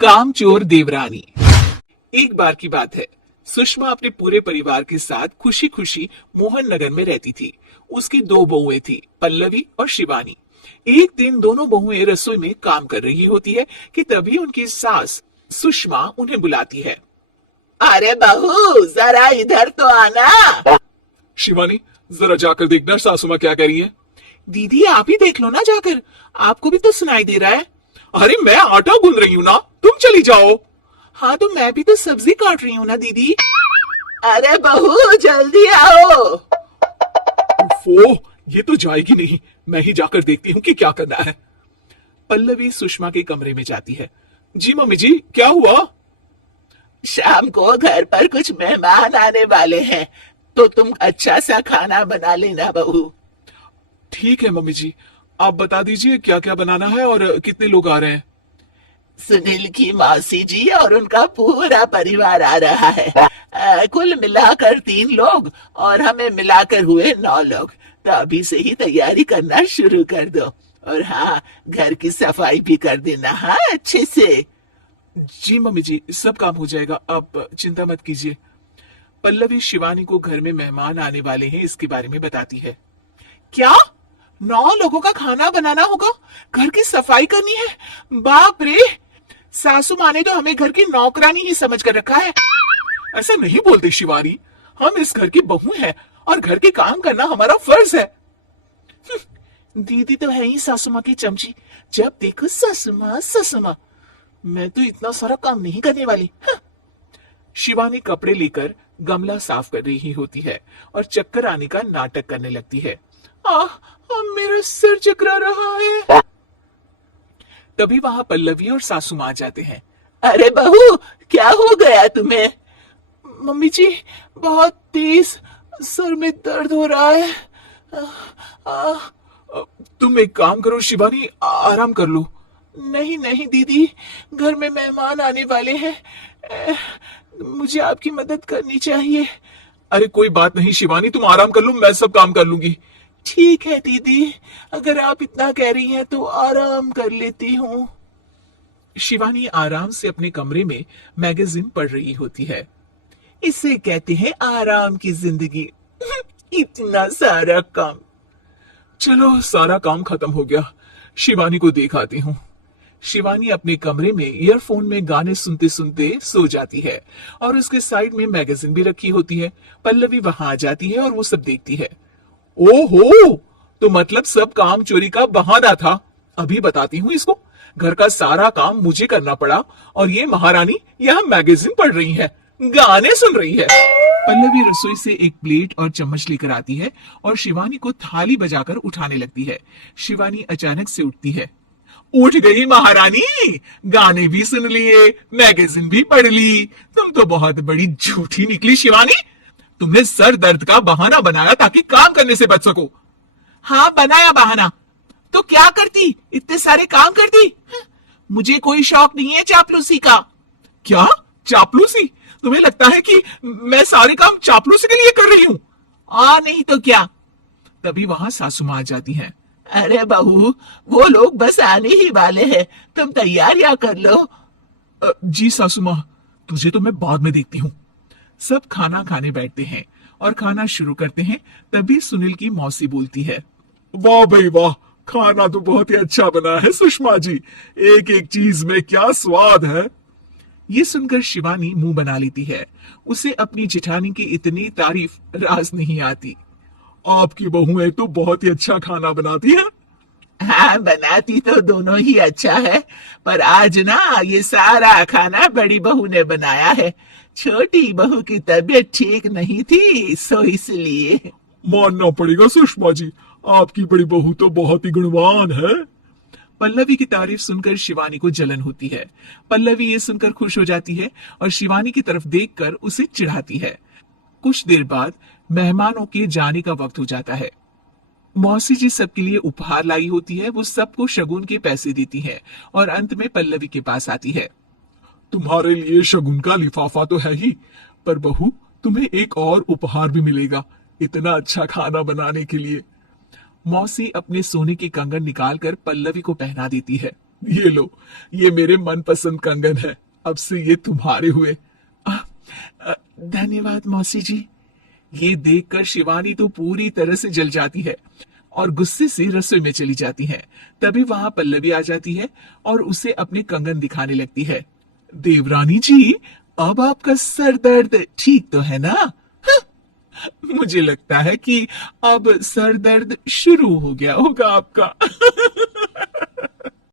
कामचोर देवरानी। एक बार की बात है, सुषमा अपने पूरे परिवार के साथ खुशी खुशी मोहन नगर में रहती थी। उसकी दो बहुएं थी, पल्लवी और शिवानी। एक दिन दोनों बहुएं रसोई में काम कर रही होती है कि तभी उनकी सास सुषमा उन्हें बुलाती है। अरे बहू, जरा इधर तो आना। शिवानी, जरा जाकर देखना सासू माँ क्या कर रही है। दीदी आप ही देख लो ना जाकर, आपको भी तो सुनाई दे रहा है। अरे मैं आटा गूंद रही हूँ ना, तुम चली जाओ। हाँ तो मैं भी तो सब्जी काट रही हूँ ना दीदी। अरे बहू जल्दी आओ। वो ये तो जाएगी नहीं, मैं ही जाकर देखती हूँ कि क्या करना है। पल्लवी सुषमा के कमरे में जाती है। जी मम्मी जी, क्या हुआ? शाम को घर पर कुछ मेहमान आने वाले हैं, तो तुम अच्छा सा खाना बना लेना बहू। ठीक है मम्मी जी, आप बता दीजिए क्या क्या बनाना है और कितने लोग आ रहे हैं। सुनील की मौसी जी और उनका पूरा परिवार आ रहा है। कुल मिलाकर 3 लोग और हमें मिलाकर हुए 9 लोग। तो अभी से ही तैयारी करना शुरू कर दो। और हाँ, घर की सफाई भी कर देना, हाँ अच्छे से। जी मम्मी जी, सब काम हो जाएगा, आप चिंता मत कीजिए। पल्लवी शिवानी को घर में मेहमान आने वाले हैं इसके बारे में बताती है। क्या 9 लोगों का खाना बनाना होगा, घर की सफाई करनी है? बाप रे, सासू माँ ने तो हमें घर की नौकरानी ही समझ कर रखा है। ऐसा नहीं बोलते शिवानी, हम इस घर की बहू हैं और घर के काम करना हमारा फर्ज है। दीदी तो है ही सासू माँ की चमची, जब देखो सासू माँ सासू माँ। मैं तो इतना सारा काम नहीं करने वाली। शिवानी कपड़े लेकर गमला साफ कर रही होती है और चक्कर आने का नाटक करने लगती है। मेरा सिर चकरा रहा है। तभी वहां पल्लवी और सासू माँ जाते हैं। अरे बहू, क्या हो गया तुम्हें? मम्मी जी, बहुत तेज सर में दर्द हो रहा है। तुम एक काम करो शिवानी, आराम कर लो। नहीं नहीं दीदी, घर में मेहमान आने वाले हैं, मुझे आपकी मदद करनी चाहिए। अरे कोई बात नहीं शिवानी, तुम आराम कर लो, मैं सब काम कर लूंगी। ठीक है दीदी, अगर आप इतना कह रही हैं तो आराम कर लेती हूँ। शिवानी आराम से अपने कमरे में मैगजीन पढ़ रही होती है। इसे कहते हैं आराम की जिंदगी। इतना सारा काम। चलो सारा काम खत्म हो गया, शिवानी को देख आती हूँ। शिवानी अपने कमरे में ईयरफोन में गाने सुनते सुनते सो जाती है और उसके साइड में मैगजीन भी रखी होती है। पल्लवी वहां आ जाती है और वो सब देखती है। ओहो, तो मतलब सब काम चोरी का बहाना था। अभी बताती हूँ इसको। घर का सारा काम मुझे करना पड़ा और ये महारानी यहाँ मैगजीन पढ़ रही है, गाने सुन रही है। पल्लवी रसोई से एक प्लेट और चम्मच लेकर आती है और शिवानी को थाली बजाकर उठाने लगती है। शिवानी अचानक से उठती है। उठ गई महारानी, गाने भी सुन लिए, मैगजीन भी पढ़ ली। तुम तो बहुत बड़ी झूठी निकली शिवानी। तुमने सर दर्द का बहाना बनाया ताकि काम करने से बच सको। हाँ बनाया बहाना, तो क्या करती, इतने सारे काम करती। मुझे कोई शौक नहीं है चापलूसी का। क्या चापलूसी? तुम्हें लगता है कि मैं सारे काम चापलूसी के लिए कर रही हूँ? नहीं तो क्या। तभी वहां सासू माँ आ जाती हैं। अरे बहू, वो लोग बस आने ही वाले हैं, तुम तैयारियां कर लो। जी सासू माँ, तुझे तो मैं बाद में देखती हूँ। सब खाना खाने बैठते हैं और खाना शुरू करते हैं। तभी सुनील की मौसी बोलती है। वाह भाई वाह, खाना तो बहुत ही अच्छा बना है सुषमा जी, एक एक चीज में क्या स्वाद है। ये सुनकर शिवानी मुंह बना लेती है। उसे अपनी जेठानी की इतनी तारीफ राज नहीं आती। आपकी बहुएं तो बहुत ही अच्छा खाना बनाती हैं। हाँ, बनाती तो दोनों ही अच्छा है, पर आज ना ये सारा खाना बड़ी बहू ने बनाया है। छोटी बहू की तबीयत ठीक नहीं थी, सो इसलिए। मानना पड़ेगा सुषमा जी, आपकी बड़ी बहू तो बहुत ही गुणवान है। पल्लवी की तारीफ सुनकर शिवानी को जलन होती है। पल्लवी ये सुनकर खुश हो जाती है और शिवानी की तरफ देखकर उसे चिढ़ाती है। कुछ देर बाद मेहमानों के जाने का वक्त हो जाता है। मौसी जी सबके लिए उपहार लाई होती है। वो सबको शगुन के पैसे देती है और अंत में पल्लवी के पास आती है। तुम्हारे लिए शगुन का लिफाफा तो है ही, पर बहू तुम्हें एक और उपहार भी मिलेगा, इतना अच्छा खाना बनाने के लिए। मौसी अपने सोने के कंगन निकालकर पल्लवी को पहना देती है। ये लो, ये मेरे मनपसंद कंगन है, अब से ये तुम्हारे हुए। धन्यवाद मौसी जी। ये देखकर शिवानी तो पूरी तरह से जल जाती है और गुस्से से रसोई में चली जाती है। तभी वहां पल्लवी आ जाती है और उसे अपने कंगन दिखाने लगती है। देवरानी जी, अब आपका सर दर्द ठीक तो है ना? हाँ, मुझे लगता है कि अब सर दर्द शुरू हो गया होगा आपका।